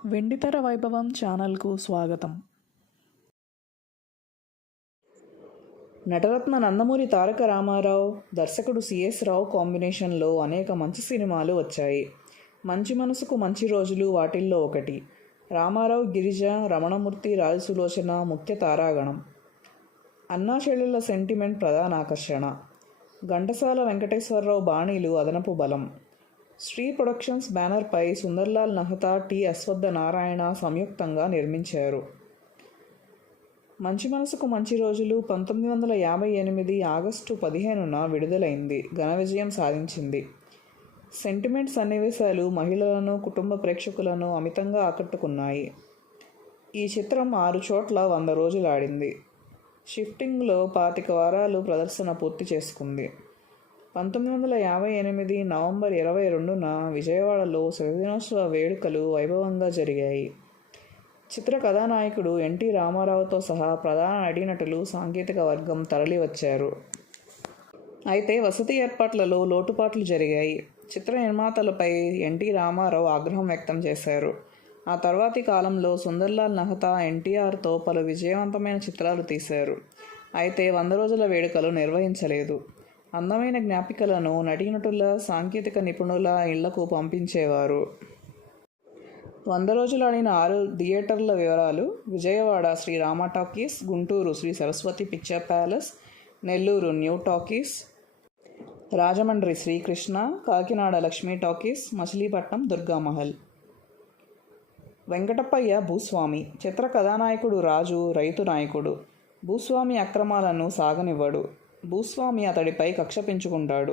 వెండితెర వైభవం ఛానల్కు స్వాగతం. నటరత్న నందమూరి తారక రామారావు, దర్శకుడు సిఎస్ రావు కాంబినేషన్లో అనేక మంచి సినిమాలు వచ్చాయి. మంచి మనసుకు మంచి రోజులు వాటిల్లో ఒకటి. రామారావు, గిరిజ, రమణమూర్తి, రాజసులోచన ముఖ్య తారాగణం. అన్నా చెల్లెళ్ల సెంటిమెంట్ ప్రధాన ఆకర్షణ. ఘంటసాల వెంకటేశ్వరరావు బాణీలు అదనపు బలం. శ్రీ ప్రొడక్షన్స్ బ్యానర్పై సుందర్లాల్ నహతా, టి అశ్వత్థ నారాయణ సంయుక్తంగా నిర్మించారు. మంచి మనసుకు మంచి రోజులు 1958 ఆగస్టు 15న విడుదలైంది. ఘన విజయం సాధించింది. సెంటిమెంట్ సన్నివేశాలు మహిళలను, కుటుంబ ప్రేక్షకులను అమితంగా ఆకట్టుకున్నాయి. ఈ చిత్రం 6 చోట్ల 100 రోజులు ఆడింది. షిఫ్టింగ్లో 25 వారాలు ప్రదర్శన పూర్తి చేసుకుంది. 1958 నవంబర్ 22న విజయవాడలో శతదినోత్సవ వేడుకలు వైభవంగా జరిగాయి. చిత్ర కథానాయకుడు ఎన్టీ రామారావుతో సహా ప్రధాన నటీనటులు, సాంకేతిక వర్గం తరలివచ్చారు. అయితే వసతి ఏర్పాట్లలో లోటుపాట్లు జరిగాయి. చిత్ర నిర్మాతలపై ఎన్టీ రామారావు ఆగ్రహం వ్యక్తం చేశారు. ఆ తర్వాతి కాలంలో సుందర్లాల్ నహతా ఎన్టీఆర్తో పలు విజయవంతమైన చిత్రాలు తీశారు. అయితే 100 రోజుల వేడుకలు నిర్వహించలేదు. అందమైన జ్ఞాపికలను నటీనటుల, సాంకేతిక నిపుణుల ఇళ్లకు పంపించేవారు. 100 రోజులు ఆడిన 6 థియేటర్ల వివరాలు: Vijayawada Sri Rama talkies, Guntur Sri Saraswati picture palace, Nellore new talkies, Rajahmundry Srikrishna, Kakinada Lakshmi talkies, Machilipatnam Durgamahal. Venkatappayya భూస్వామి. చిత్ర కథానాయకుడు రాజు రైతు నాయకుడు. భూస్వామి అక్రమాలను సాగనివ్వడు. భూస్వామి అతడిపై కక్ష పెంచుకుంటాడు.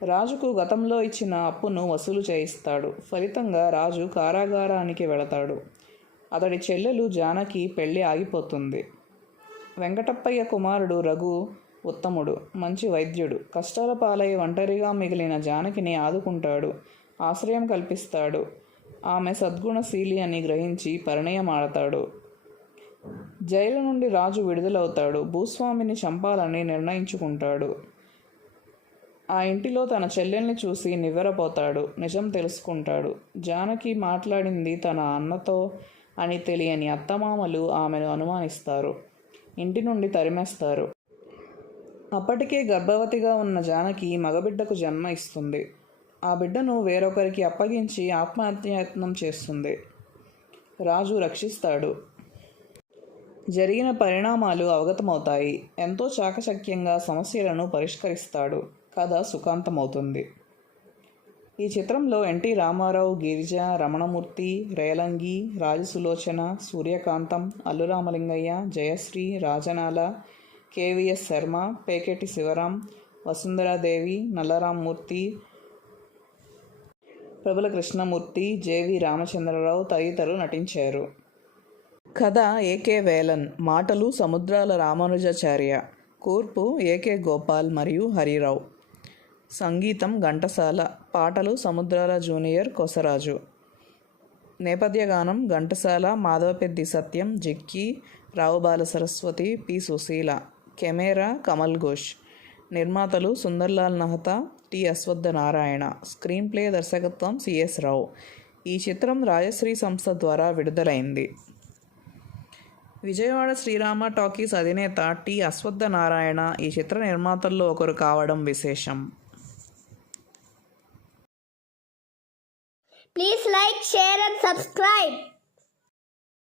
రాజుకు గతంలో ఇచ్చిన అప్పును వసూలు చేయిస్తాడు. ఫలితంగా రాజు కారాగారానికి వెళతాడు. అతడి చెల్లెలు జానకి పెళ్లి ఆగిపోతుంది. వెంకటప్పయ్య కుమారుడు రఘు ఉత్తముడు, మంచి వైద్యుడు. కష్టాల పాలై ఒంటరిగా మిగిలిన జానకిని ఆదుకుంటాడు, ఆశ్రయం కల్పిస్తాడు. ఆమె సద్గుణశీలి అని గ్రహించి పరిణయం ఆడతాడు. జైలు నుండి రాజు విడుదలవుతాడు. భూస్వామిని చంపాలని నిర్ణయించుకుంటాడు. ఆ ఇంటిలో తన చెల్లెల్ని చూసి నివ్వెరపోతాడు. నిజం తెలుసుకుంటాడు. జానకి మాట్లాడింది తన అన్నతో అని తెలియని అత్తమామలు ఆమెను అనుమానిస్తారు. ఇంటి నుండి తరిమేస్తారు. అప్పటికే గర్భవతిగా ఉన్న జానకి మగబిడ్డకు జన్మ ఇస్తుంది. ఆ బిడ్డను వేరొకరికి అప్పగించి ఆత్మహత్యాయత్నం చేస్తుంది. రాజు రక్షిస్తాడు. జరిగిన పరిణామాలు అవగతమవుతాయి. ఎంతో చాకచక్యంగా సమస్యలను పరిష్కరిస్తాడు. కథ సుఖాంతమవుతుంది. ఈ చిత్రంలో ఎన్టీ రామారావు, గిరిజ, రమణమూర్తి, రేలంగి, రాజసులోచన, సూర్యకాంతం, అల్లు రామలింగయ్య, జయశ్రీ, రాజనాల, కేవీఎస్ శర్మ, పేకేటి శివరాం, వసుంధరాదేవి, నల్లరామ్మూర్తి, ప్రబల కృష్ణమూర్తి, జేవి రామచంద్రరావు తదితరులు నటించారు. కథ ఏకే వేలన్. మాటలు సముద్రాల రామానుజాచార్య. కూర్పు ఏకే గోపాల్ మరియు హరిరావు. సంగీతం ఘంటసాల. పాటలు సముద్రాల జూనియర్ కొసరాజు. నేపథ్య గానం ఘంటసాల, మాధవపెద్ది సత్యం, జిక్కి, రావుబాల సరస్వతి, పి సుశీల. కెమెరా కమల్ ఘోష్. నిర్మాతలు సుందర్లాల్ నహతా, టి అశ్వత్థ నారాయణ. స్క్రీన్ ప్లే దర్శకత్వం సిఎస్ రావు. ఈ చిత్రం రాజశ్రీ సంస్థ ద్వారా విడుదలైంది. విజయవాడ శ్రీరామ టాకీస్ అధినేత టి అశ్వత్థ నారాయణ ఈ చిత్ర నిర్మాతల్లో ఒకరు కావడం విశేషం. Please like, share and subscribe.